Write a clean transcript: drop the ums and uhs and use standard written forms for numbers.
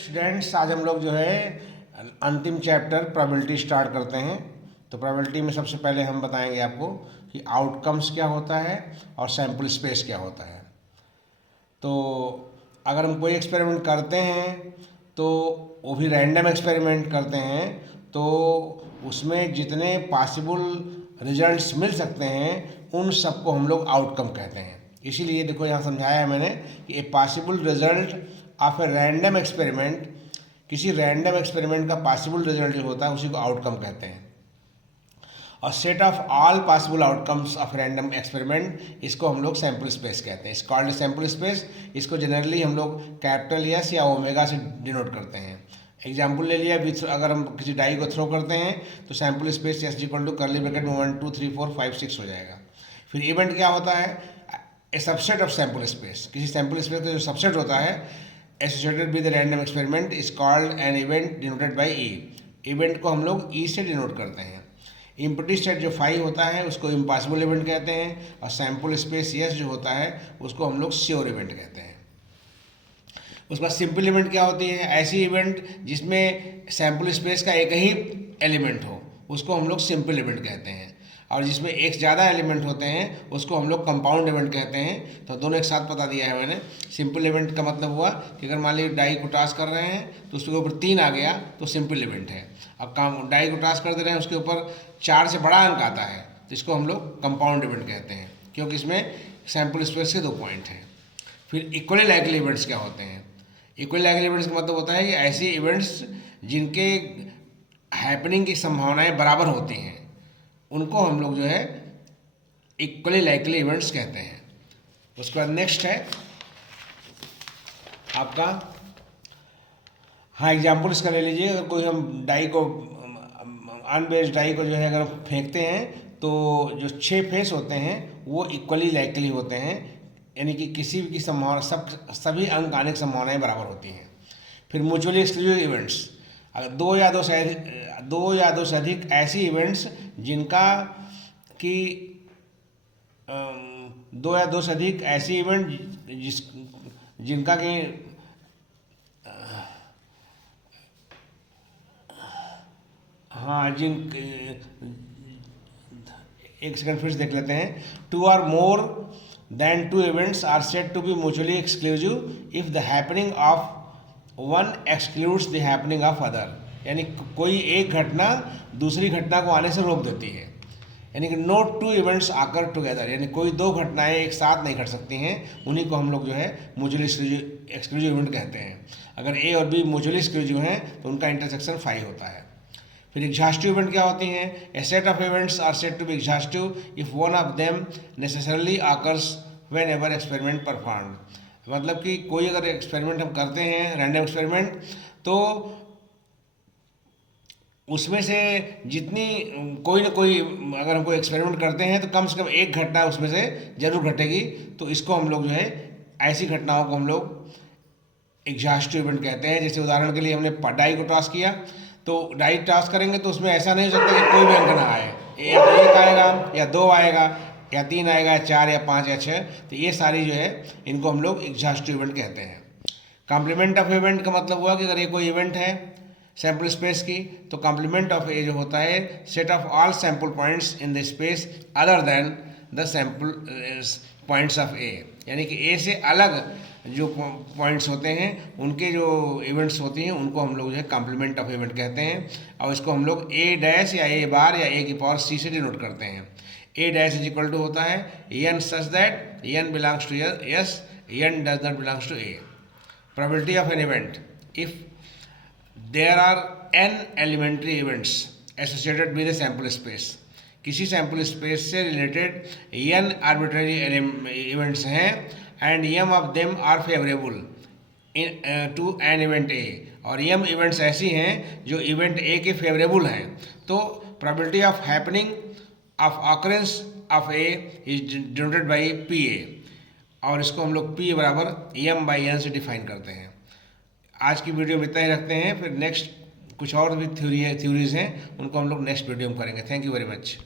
Students, आज हम लोग जो है अंतिम चैप्टर प्रोबेबिलिटी स्टार्ट करते हैं। तो प्रोबेबिलिटी में सबसे पहले हम बताएंगे आपको कि आउटकम्स क्या होता है और सैम्पल स्पेस क्या होता है। तो अगर हम कोई एक्सपेरिमेंट करते हैं तो वो भी रैंडम एक्सपेरिमेंट करते हैं, तो उसमें जितने पॉसिबल रिजल्ट्स मिल सकते हैं उन सबको हम लोग आउटकम कहते हैं। इसीलिए देखो यहाँ समझाया है मैंने कि a possible result of a random experiment, किसी रैंडम एक्सपेरिमेंट का पॉसिबल रिजल्ट जो होता है उसी को आउटकम कहते हैं। और set of all possible outcomes of random experiment, इसको हम लोग सैम्पल स्पेस कहते हैं। इस कॉल्ड सैम्पल स्पेस, इसको जनरली हम लोग कैपिटल एस या ओमेगा से डिनोट करते हैं। एग्जाम्पल ले लिया, अगर हम किसी डाई को थ्रो करते हैं तो sample space S equal to curly bracket में 1 2 3 4 5 6 हो जाएगा। फिर इवेंट क्या होता है? ए सबसेट ऑफ सैम्पल स्पेस, किसी सैम्पल स्पेस का जो सबसेट होता है associated with random experiment is called an event denoted by E. Event को हम लोग ई से डिनोट करते हैं। इम्पटी सेट जो 5 होता है उसको इम्पॉसिबल इवेंट कहते हैं, और सैम्पल स्पेस यस जो होता है उसको हम लोग श्योर इवेंट कहते हैं। उसके बाद सिंपल इवेंट क्या होती है? ऐसी इवेंट जिसमें सैम्पल स्पेस का एक ही एलिमेंट हो उसको हम लोग सिंपल इवेंट कहते हैं, और जिसमें एक ज़्यादा एलिमेंट होते हैं उसको हम लोग कंपाउंड इवेंट कहते हैं। तो दोनों एक साथ बता दिया है मैंने। सिंपल इवेंट का मतलब हुआ कि अगर मान लीजिए डाई को टास्क कर रहे हैं तो उसके ऊपर 3 आ गया तो सिंपल इवेंट है। अब काम डाई को टास्क कर दे रहे हैं, उसके ऊपर 4 से बड़ा अंक आता है तो इसको हम लोग कंपाउंड इवेंट कहते हैं, क्योंकि इसमें सैम्पल स्पेस के 2 पॉइंट हैं। फिर इक्वली लाइकली इवेंट्स क्या होते हैं? इक्वली लाइकली इवेंट्स का मतलब होता है कि ऐसी इवेंट्स जिनके हैपनिंग की संभावनाएं बराबर होती हैं उनको हम लोग जो है इक्वली लाइकली इवेंट्स कहते हैं। उसके बाद नेक्स्ट है आपका, हाँ एग्जाम्पल इसका ले लीजिए। अगर कोई हम डाई को अनबेस्ड डाई को जो है अगर फेंकते हैं तो जो 6 फेस होते हैं वो इक्वली लाइकली होते हैं, यानी कि किसी की संभावना सभी अंक आने की संभावनाएं बराबर होती हैं। फिर म्यूचुअली एक्सक्लूसिव इवेंट्स, अगर दो या दो से अधिक ऐसी इवेंट्स जिनका कि 2 या 2 से अधिक ऐसी इवेंट जिनका कि हाँ एक सेकंड फिर से देख लेते हैं। 2 और more than 2 events are said to be mutually exclusive if the happening of one excludes the happening of other, यानी कोई एक घटना दूसरी घटना को आने से रोक देती है। यानी कि नो 2 इवेंट्स आकर टुगेदर, यानी कोई 2 घटनाएं एक साथ नहीं घट सकती हैं, उन्हीं को हम लोग जो है म्यूचुअली एक्सक्लूसिव इवेंट कहते हैं। अगर ए और बी म्यूचुअली एक्सक्लूसिव हैं तो उनका इंटरसेक्शन 5 होता है। फिर एग्जॉस्टिव इवेंट क्या होती हैं? A set of events are said to be exhaustive if one of them necessarily occurs whenever experiment performed. मतलब कि कोई अगर एक्सपेरिमेंट हम करते हैं रैंडम एक्सपेरिमेंट, तो उसमें से जितनी कोई ना कोई अगर हम कोई एक्सपेरिमेंट करते हैं तो कम से कम एक घटना उसमें से जरूर घटेगी, तो इसको हम लोग जो है ऐसी घटनाओं को हम लोग एग्जॉस्टिव इवेंट कहते हैं। जैसे उदाहरण के लिए हमने डाई को टॉस किया, तो डाई टॉस करेंगे तो उसमें ऐसा नहीं हो सकता कि कोई भी अंक ना आए, या तो 1 आएगा या 2 आएगा या 3 आएगा या 4 या 5 या 6, तो ये सारी जो है इनको हम लोग एग्जॉस्टिव इवेंट कहते हैं। कॉम्प्लीमेंट ऑफ इवेंट का मतलब हुआ कि अगर ये कोई इवेंट है सैम्पल स्पेस की, तो कॉम्प्लीमेंट ऑफ ए जो होता है set of all sample points in the space other than the sample points of A, यानी कि ए से अलग जो पॉइंट्स होते हैं उनके जो इवेंट्स होती हैं उनको हम लोग जो है कॉम्प्लीमेंट ऑफ इवेंट कहते हैं। और इसको हम लोग ए डैश या ए बार या ए की पावर सी से डिनोट करते हैं। A dash is equal to होता है n such that n belongs to S, n does not belongs to A. Probability of an event, if there are n elementary events associated with a sample space, किसी sample space से related n arbitrary events हैं and m of them are favourable to an event A, और m events ऐसी हैं जो event A के favourable हैं, तो probability of happening of occurrence of A is denoted by P A, और इसको हम लोग p बराबर m/n से डिफाइन करते हैं। आज की वीडियो में इतना ही रखते हैं, फिर नेक्स्ट कुछ और भी थ्योरीज हैं उनको हम लोग नेक्स्ट वीडियो में करेंगे। Thank you very much.